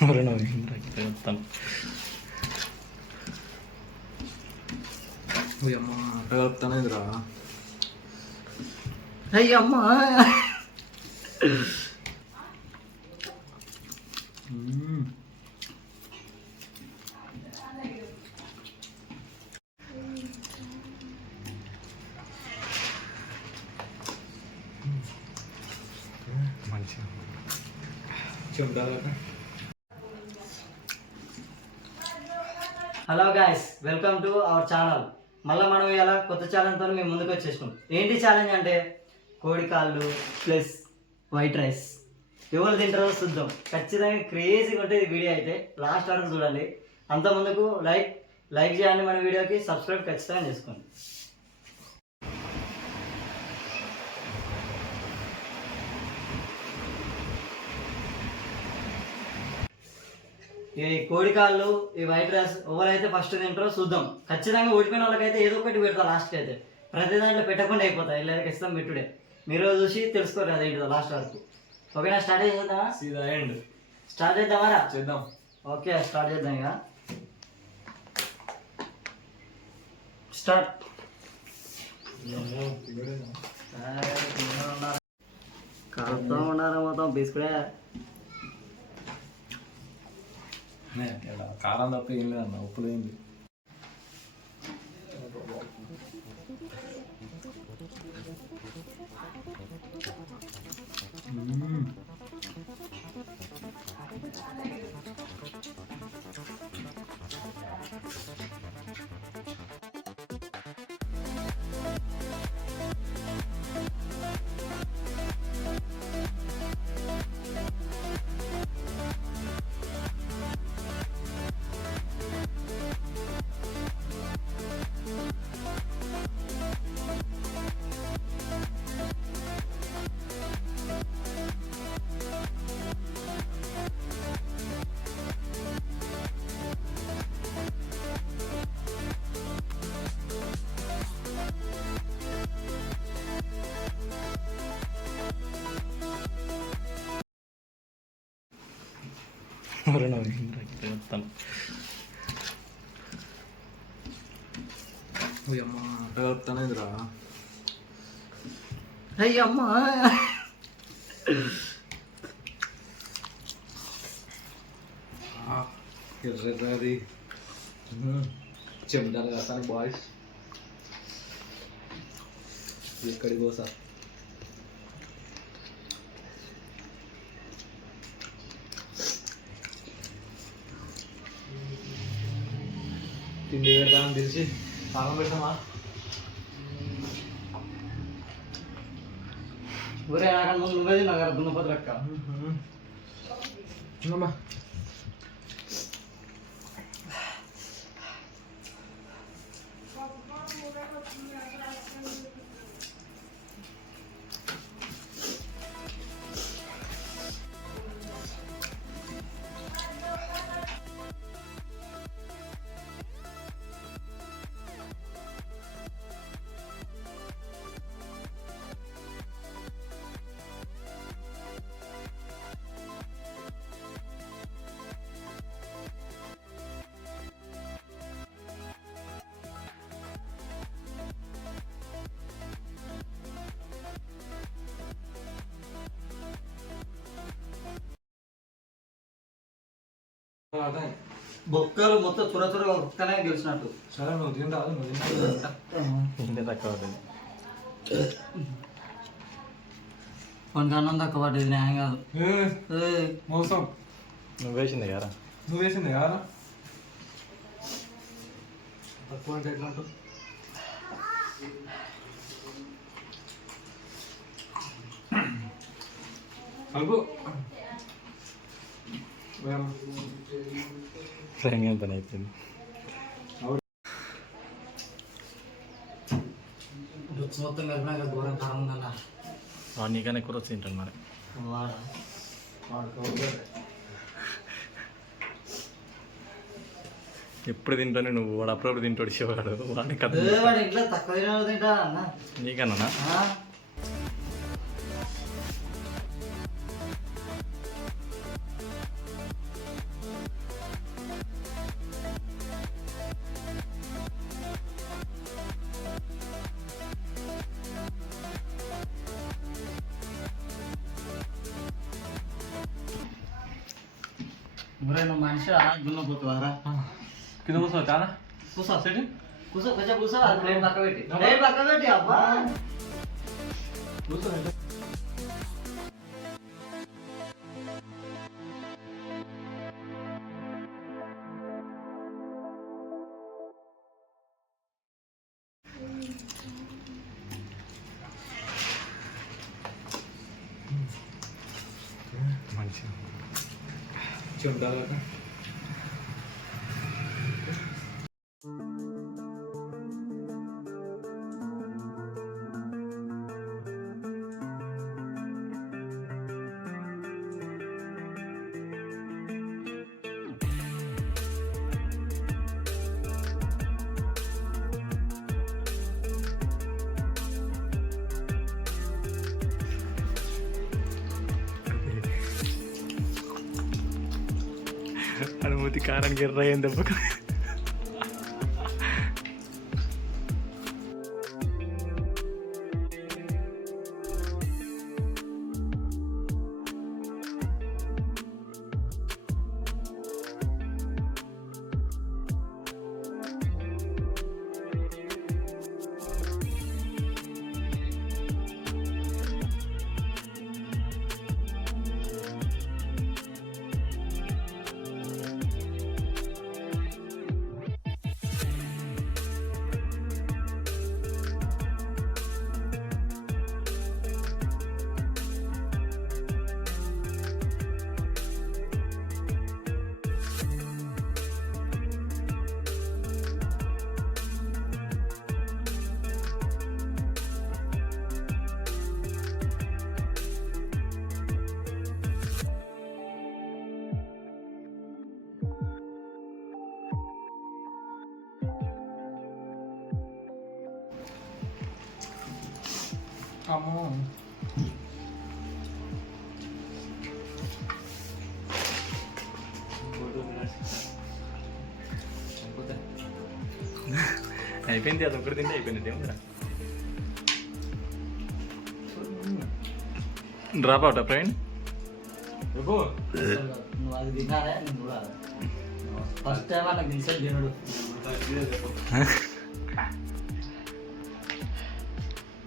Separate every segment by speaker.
Speaker 1: 모르나오신다
Speaker 2: 기다렸다
Speaker 1: 우리 엄마. 배고프다 얘들아.
Speaker 3: 에이 엄마.
Speaker 1: 음.
Speaker 2: 많지.
Speaker 1: 지금 나가
Speaker 3: hello guys welcome to our channel మళ్ళీ మనం ఇలా కొత్త ఛానల్తో మేము ముందుకు వచ్చేసినాం. ఏంటి ఛాలెంజ్ అంటే కోడి కాళ్ళు ప్లస్ వైట్ రైస్ ఎవరు తింటారో చూద్దాం. ఖచ్చితంగా క్రేజీగా ఉంటుంది వీడియో అయితే. లాస్ట్ వరకు చూడండి. అంత ముందుకు లైక్ లైక్ చేయండి మన వీడియోకి సబ్స్క్రైబ్ ఖచ్చితంగా చేసుకోండి. ఈ కోడి కాళ్ళు ఈ వైట్ రైస్ ఎవరైతే ఫస్ట్ తింటారో చూద్దాం. ఖచ్చితంగా ఓడిపోయిన వాళ్ళకైతే ఏదో ఒకటి పెడతా లాస్ట్కి అయితే. ప్రతి దాంట్లో పెట్టకుండా అయిపోతాయి. ఇలా ఖచ్చితంగా పెట్టుడే. మీరు చూసి తెలుసుకోరు అదేంటిదో లాస్ట్ వరకు. ఓకేనా స్టార్ట్ చేద్దామా
Speaker 1: సీదా ఎండ్
Speaker 3: స్టార్ట్ చేద్దామా?
Speaker 1: చేద్దాం.
Speaker 3: ఓకే స్టార్ట్ చేద్దాం ఇక. స్టార్ట్ కలుపుతూ ఉన్నారు మొత్తం బిస్కుడే
Speaker 1: కారం తప్ప ఏం లేదన్న ఉప్పులు ఏంది
Speaker 3: మొత్తం
Speaker 1: అమ్మ కలుపుతానేదిరా
Speaker 3: అయ్యమ్మా
Speaker 1: ఎర్రది చెమటాలు కదా బాయ్స్. ఎక్కడికి పోసా తిండి పెడతామని తెలిసి పాపం పెడతామా?
Speaker 3: ఒరే నాకన్నా ముందు నువ్వే నాకు దున్నపోతు లెక్క బొక్కలు మొత్తం త్వర త్వరగా ఒక్కనే గెలిచినట్టు.
Speaker 1: సరే నువ్వు తింటా నువ్వు తింటా.
Speaker 3: తక్కువ కొన్ని కన్నం తక్కువ పడ్డది న్యాయం కాదు.
Speaker 1: మోసం.
Speaker 3: నువ్వు వేసింది కదా?
Speaker 1: నువ్వు వేసింది కదా? తక్కువ అంటే ఎట్లా అంటావు?
Speaker 3: ట్రైన్ పని అయిపోయింది
Speaker 2: నీకనే కూర వచ్చి తింటాను మరి
Speaker 3: వాడ
Speaker 1: వాడు కలుపు.
Speaker 2: ఎప్పుడు తింటాను నువ్వు వాడు అప్పుడప్పుడు తింటాడు శివగాడు వాడిని
Speaker 3: అన్న
Speaker 2: నీకన్నా
Speaker 3: నువ్వు మనిషి దున్నపోతావారా
Speaker 1: కింద కూర్చో చాలా
Speaker 3: కూసో
Speaker 1: సెట్
Speaker 3: కూసో కొంచెం అది ప్లేట్ పక్క పెట్టి ప్లేట్ పక్క పెట్టి అబ్బా
Speaker 1: కూర్చో
Speaker 2: ഉണ്ടാകാം Mutiara yang dapat
Speaker 1: అమ్మో
Speaker 2: అయిపోయింది అది ఒకటి తింటే అయిపోయింది ఏముందిరా డ్రాప్ అవుటా ప్రవీణ్
Speaker 1: చెప్పు
Speaker 3: నువ్వు అది తిన్నారా నేను చూడాలి ఫస్ట్ టైం నాకు నిమిషం తినడు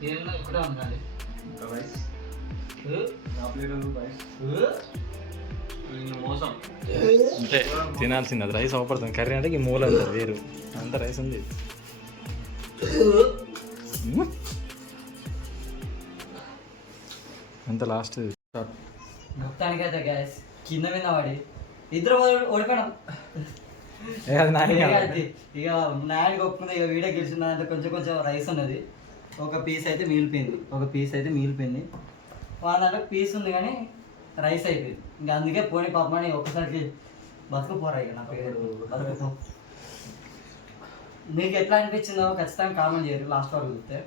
Speaker 3: ఏమన్నా ఇక్కడే ఉండాలి?
Speaker 2: అంటే తినాల్సింది అది. రైస్ అవపడుతుంది కర్రీ అంటే ఈ మూల వేరు. అంత రైస్ ఉంది. అంత లాస్ట్
Speaker 3: మొత్తానికి అయితే గ్యాస్ కింద మీద పడి. ఇద్దరు ఓడిపోయినాం.
Speaker 2: అది నాయన
Speaker 3: ఇక ఇక ఒప్పుకుంది. ఇక వీడియో గెలిచిన కొంచెం కొంచెం రైస్ ఉన్నది. ఒక పీస్ అయితే మిగిలిపోయింది. ఒక పీస్ అయితే మిగిలిపోయింది. వాళ్ళ పీస్ ఉంది కానీ రైస్ అయిపోయింది. ఇంకా అందుకే పోనీ పాపమని ఒక్కసారికి బతుకుపోరా ఇక నా పేరు. బతుకుపో. మీకు ఎట్లా అనిపించిందో ఖచ్చితంగా కామెంట్ చేయరు లాస్ట్ వరకు చూస్తే.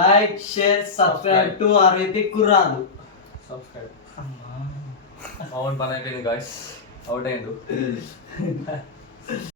Speaker 3: Like share subscribe to RVP కుర్రాలు
Speaker 1: subscribe అవును పని అయిపోయింది గాయస్ అవుట్ అయ్యిండు